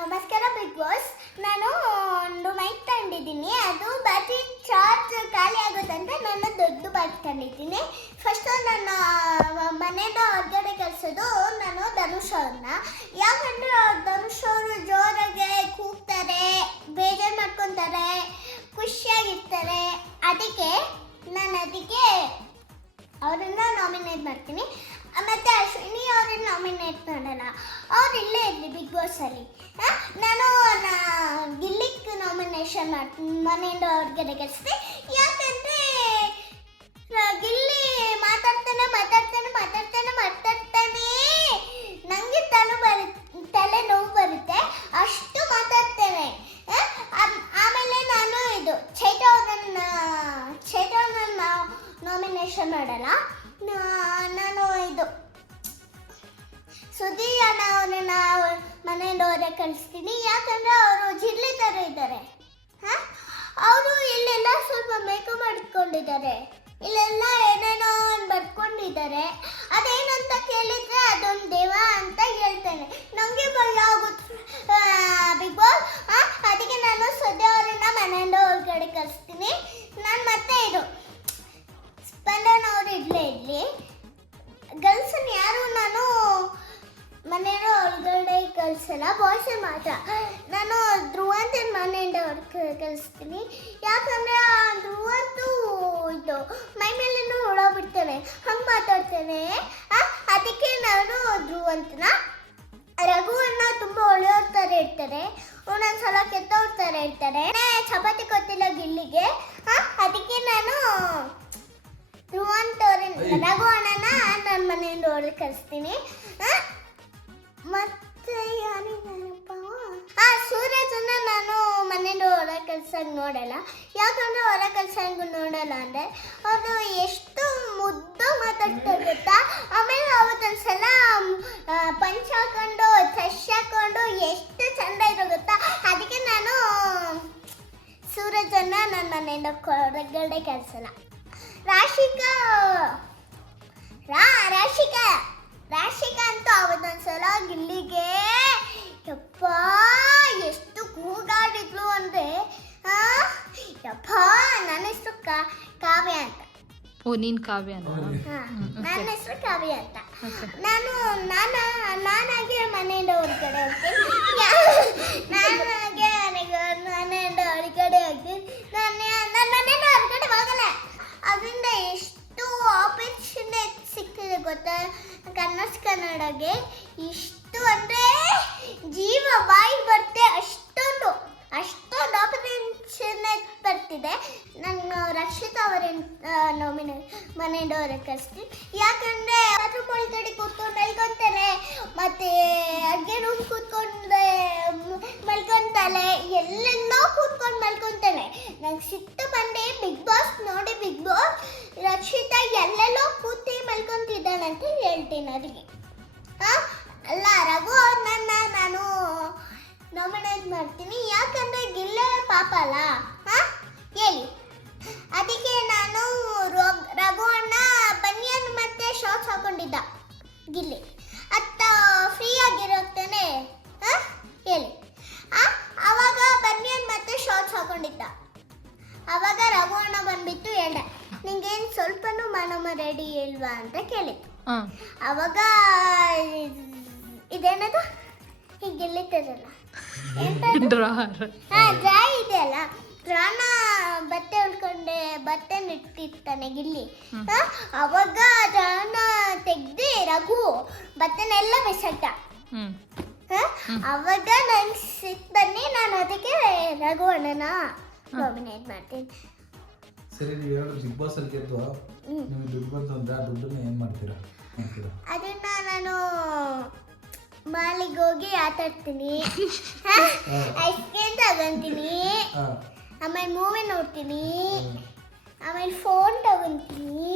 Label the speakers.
Speaker 1: ನಮಸ್ಕಾರ big boss. ನಾನು ಒಂದು ಮೈಕ್ ತಗೊಂಡಿದ್ದೀನಿ ಅದು ಬ್ಯಾಟ್ರಿ ಚಾರ್ಜ್ ಖಾಲಿ ಆಗುತ್ತಂತ ನಾನು ದೊಡ್ಡ ಬೈಕ್ ತಂದಿದ್ದೀನಿ. ಫಸ್ಟ್ ನನ್ನ ಮನೆಯಿಂದ ಹೊರಗಡೆ ಕಳಿಸೋದು ನಾನು ಧನುಷ್ ಅವ್ರನ್ನ. ನಾಮಿನೇಟ್ ಮಾಡಲ್ಲ ಅವ್ರು ಇಲ್ಲೇ ಇರಲಿ ಬಿಗ್ ಬಾಸಲ್ಲಿ ನಾನು ಗಿಲ್ಲಿಕ್ ನಾಮಿನೇಷನ್ ಮಾಡ್ತೀನಿ ಮನೆಯಿಂದ ಅವ್ರಿಗೆ ಕಳಿಸ್ತೀನಿ ಯಾಕಂದರೆ ಗಿಲ್ಲಿ ಮಾತಾಡ್ತಾನೆ ಮಾತಾಡ್ತಾನೆ ಮಾತಾಡ್ತಾನೆ ಮಾತಾಡ್ತಾನೆ. ನನಗೆ ತಲೆ ಬರು, ತಲೆ ನೋವು ಬರುತ್ತೆ. ಅಷ್ಟು ಮಾತಾಡ್ತೇನೆ. ಆಮೇಲೆ ನಾನು ಇದು ಚೈತ ಅವ್ರನ್ನ ಚೈತ ಅವ್ರನ್ನ ನಾಮಿನೇಷನ್ ಮಾಡಲ್ಲ. ನಾನು ಇದು ಅಣ್ಣ ಅವ್ರನ್ನ ಮನೆಯಿಂದ ಹೊರಗೆ ಕಳಿಸ್ತೀನಿ. ಯಾಕಂದ್ರೆ ಅವರು ಜಿಲ್ಲೆ ಥರ ಇದ್ದಾರೆ. ಹಾಂ? ಅವರು ಇಲ್ಲೆಲ್ಲ ಸ್ವಲ್ಪ ಮೇಕಪ್ ಮಾಡಿಕೊಂಡಿದ್ದಾರೆ. ಇಲ್ಲೆಲ್ಲ ಏನೇನೋ ಬರ್ಕೊಂಡಿದ್ದಾರೆ. ಅದೇನಂತ ಕೇಳಿದ್ರೆ ಅದೊಂದು ದೇವ ಅಂತ ಹೇಳ್ತೇನೆ. ನನಗೆ ಭಯ ಆಗುತ್ತೆ. ಬಿಗ್ ಬಾಸ್ ಅದಕ್ಕೆ ನಾನು ಸದ್ಯ ಅವರನ್ನ ಮನೆಯಿಂದ ಹೊರಗಡೆ ಕಳಿಸ್ತೀನಿ. ನಾನು ಮತ್ತೆ ಇದು, ಸ್ಪಂದನ ಅವರು ಇಡ್ಲೇ ಇಡ್ಲಿ ಗರ್ಲ್ಸನ್ನು ಯಾರು ನಾನು ಮನೆಯವರು ಒಳಗಡೆ ಕಳಿಸಲ್ಲ ಬಾಯ್ಸೇ ಮಾತ್ರ. ನಾನು ಧ್ರುವಂತ ಮನೆಯಿಂದ ಹೊರಗೆ ಕಲಿಸ್ತೀನಿ ಯಾಕಂದರೆ ಆ ಧ್ರುವಂತು ಇದು ಮೈ ಮೇಲೇನು ಹುಳ ಬಿಡ್ತಾನೆ ಹಂಗೆ ಮಾತಾಡ್ತಾನೆ. ಅದಕ್ಕೆ ನಾನು ಧ್ರುವಂತನ. ರಘುವನ್ನ ತುಂಬ ಒಳ್ಳೆಯವ್ರ ಥರ ಇರ್ತಾರೆ. ಒಂದೊಂದ್ಸಲ ಕೆತ್ತವ್ರ ಥರ ಇರ್ತಾರೆ. ಚಪಾತಿ ಕೊತ್ತಿಲ್ಲ ಗಿಲ್ಲಿಗೆ. ಅದಕ್ಕೆ ನಾನು ಧ್ರುವಂತ ರಘುವಣ್ಣನ ರಘು ಅಣ್ಣನ ನನ್ನ ಮನೆಯಿಂದ ಹೊರಗೆ ಕಳಿಸ್ತೀನಿ. ಆ, ಮತ್ತೆ ಆ, ಸೂರಜನ್ನ ನಾನು ಮನೆಯಿಂದ ಹೊರ ಕಳ್ಸಂಗೆ ನೋಡಲ್ಲ. ಯಾಕಂದ್ರೆ ಹೊರ ಕಳ್ಸಂಗೆ ನೋಡಲ್ಲ ಅಂದರೆ ಅದು ಎಷ್ಟು ಮುದ್ದು ಮಾತಾಡ್ತಾರೆ ಗೊತ್ತಾ? ಆಮೇಲೆ ಅವತ್ತೊಂದ್ಸಲ ಪಂಚ್ ಹಾಕೊಂಡು ಫ್ರೆಶ್ ಹಾಕೊಂಡು ಎಷ್ಟು ಚಂದ ಇರೋ ಗೊತ್ತಾ? ಅದಕ್ಕೆ ನಾನು ಸೂರಜನ್ನ ನನ್ನ ಮನೆಯಿಂದ ಹೊರಗಡೆ ಕಳ್ಸಲ್ಲ ರಾಶಿಕಾ! ರಾ, ರಾಶಿಕಾ! ರಾಶಿಕಾ ಅಂತೂ ಅವತ್ತೊಂದ್ಸಲ ಗಿಲ್ಲಿಗೆ ಯಪ್ಪ ಎಷ್ಟು ಕೂಗಾಡಿದ್ಲು ಅಂದ್ರೆ ಯಪ್ಪ ನನ್ನ ಹೆಸರು ಕಾವ್ಯ ಅಂತ.
Speaker 2: ಓ ನೀನ್ ಕಾವ್ಯ
Speaker 1: ಹಾ, ನನ್ನ ಹೆಸರು ಕಾವ್ಯ ಅಂತ. ನಾನು ನಾನ ನಾನಾಗೆ ಮನೆಯಿಂದ ಹೊರಗಡೆ ಹೋಗ್ತೀನಿ ನನಗೆ ಮನೆಯಿಂದ ಹೊರಗಡೆ ಹೋಗ್ತೀನಿ ನಾನು ನನ್ನ ಮನೆಯಿಂದ ಹೊರಗಡೆ ಹೋಗಲ್ಲ ಅದರಿಂದ ಎಷ್ಟು ಆಪರ್ಚುನಿಟಿ ಸಿಗ್ತಿದೆ ಗೊತ್ತಾ ಕನ್ನಡ ಕನ್ನಡಗೆ ಇಷ್ಟು ಅಂದರೆ ಜೀವ ಬಾಯಿ ಬರುತ್ತೆ ಅಷ್ಟೊಂದು ಅಷ್ಟೊಂದು ನಾಮಿನೇಷನ್ ಬರ್ತಿದೆ. ನನ್ನ ರಕ್ಷಿತಾ ಅವರ ನಾಮಿನೇ ಮನೆ ಹೊರಗೆ ಕಳಿಸ್ತೀನಿ ಯಾಕಂದರೆ ಅದ್ರ ಒಳಗಡೆ ಕೂತ್ಕೊಂಡು ಮಲ್ಕೊಂತಾರೆ. ಮತ್ತು ಅಡುಗೆ ರೂಮ್ ಕೂತ್ಕೊಂಡು ಮಲ್ಕೊಂತಾಳೆ. ಎಲ್ಲೆಲ್ಲೋ ಕೂತ್ಕೊಂಡು ಮಲ್ಕೊಂತಾಳೆ. ನಂಗೆ ಸಿಟ್ಟು ಬಂದೆ. ಬಿಗ್ ಬಾಸ್ ನೋಡಿ ಬಿಗ್ ಬಾಸ್ ರಕ್ಷಿತಾ ಎಲ್ಲೆಲ್ಲೋ ಕೂತಿ ಮಲ್ಕೊಂತಿದ್ದಾಳೆ ಅಂತ ಹೇಳ್ತೀನಿ ಅದಕ್ಕೆ? ಅಲ್ಲ, ರಘು ಅವ್ರನ್ನ ನಾನು ನಾಮಿನೇಟ್ ಮಾಡ್ತೀನಿ. ಯಾಕಂದ್ರೆ ಗಿಲ್ಲೆ ಪಾಪ ಅಲ್ಲ? ಹಾ? ಹೇಳಿ. ಅದಕ್ಕೆ ನಾನು ರಘು ಅಣ್ಣ ಬನಿಯನ್ ಮತ್ತೆ ಶಾರ್ಟ್ಸ್ ಹಾಕೊಂಡಿದ್ದ ಗಿಲ್ಲಿ. ಅತ್ತ ಫ್ರೀ ಆಗಿರುತ್ತಾನೆ ಹಾ? ಹೇಳಿ. ಅವಾಗ ಬನಿಯನ್ ಮತ್ತೆ ಶಾರ್ಟ್ಸ್ ಹಾಕೊಂಡಿದ್ದ. ಅವಾಗ ರಘು ಅಣ್ಣ ಬಂದ್ಬಿಟ್ಟು ಹೇಳ್ದೆ, ನಿಂಗೇನು ಸ್ವಲ್ಪನೂ ಮನಮ ರೆಡಿ ಇಲ್ವಾ? ಅಂತ ಕೇಳಿತ್ತು ಅವಾಗ ಇದೇನದು? ಹೀಗೆ ಗೆಲ್ಲಿತದಲ್ಲ
Speaker 2: ಡ್ರಾರ್.
Speaker 1: ಇದೆ ಅಲ್ಲ ಡ್ರಾನ ಬಟ್ಟೆ ಉಳ್ಕೊಂಡೆ ಬಟ್ಟೆ ನೆಟ್ಟಿರ್ತಾನೆ ಗಿಲ್ಲಿ. ಅವಾಗ ಡ್ರಾನ ತೆಗ್ದಿ ರಘು
Speaker 2: ಬತ್ತನೆಲ್ಲ
Speaker 1: ಹಾ, ಅವಾಗ ನಂಗೆ ಸಿಟ್ಟು ಬನ್ನಿ ನಾನು ಅದಕ್ಕೆ ರಘು ಅಣ್ಣನ ನಾಮಿನೇಟ್ ಮಾಡ್ತೀನಿ.
Speaker 3: ಸರಿ ನೀವು ಹೇಳೋದು ಬಿಗ್ ಬಾಸ್ ಅಲ್ಲಿ ಗೆದ್ದು. ನಿಮಗೆ ದುಡ್ಡು ಬಂತು ಅಂದ್ರೆ ಆ ದುಡ್ಡನ್ನ ಏನು ಮಾಡ್ತೀರಾ? ಮಾಡ್ತೀರಾ?
Speaker 1: ಅದನ್ನ ನಾನು ಮಾಲಿಗೆ ಹೋಗಿ ಆಟ ಆಡ್ತೀನಿ ಐಸ್ ಕ್ರೀಮ್ ತಗೊಂತೀನಿ. ಆಮೇಲೆ ಮೂವಿ ನೋಡ್ತೀನಿ. ಆಮೇಲೆ ಫೋನ್ ತಗೊಂತೀನಿ.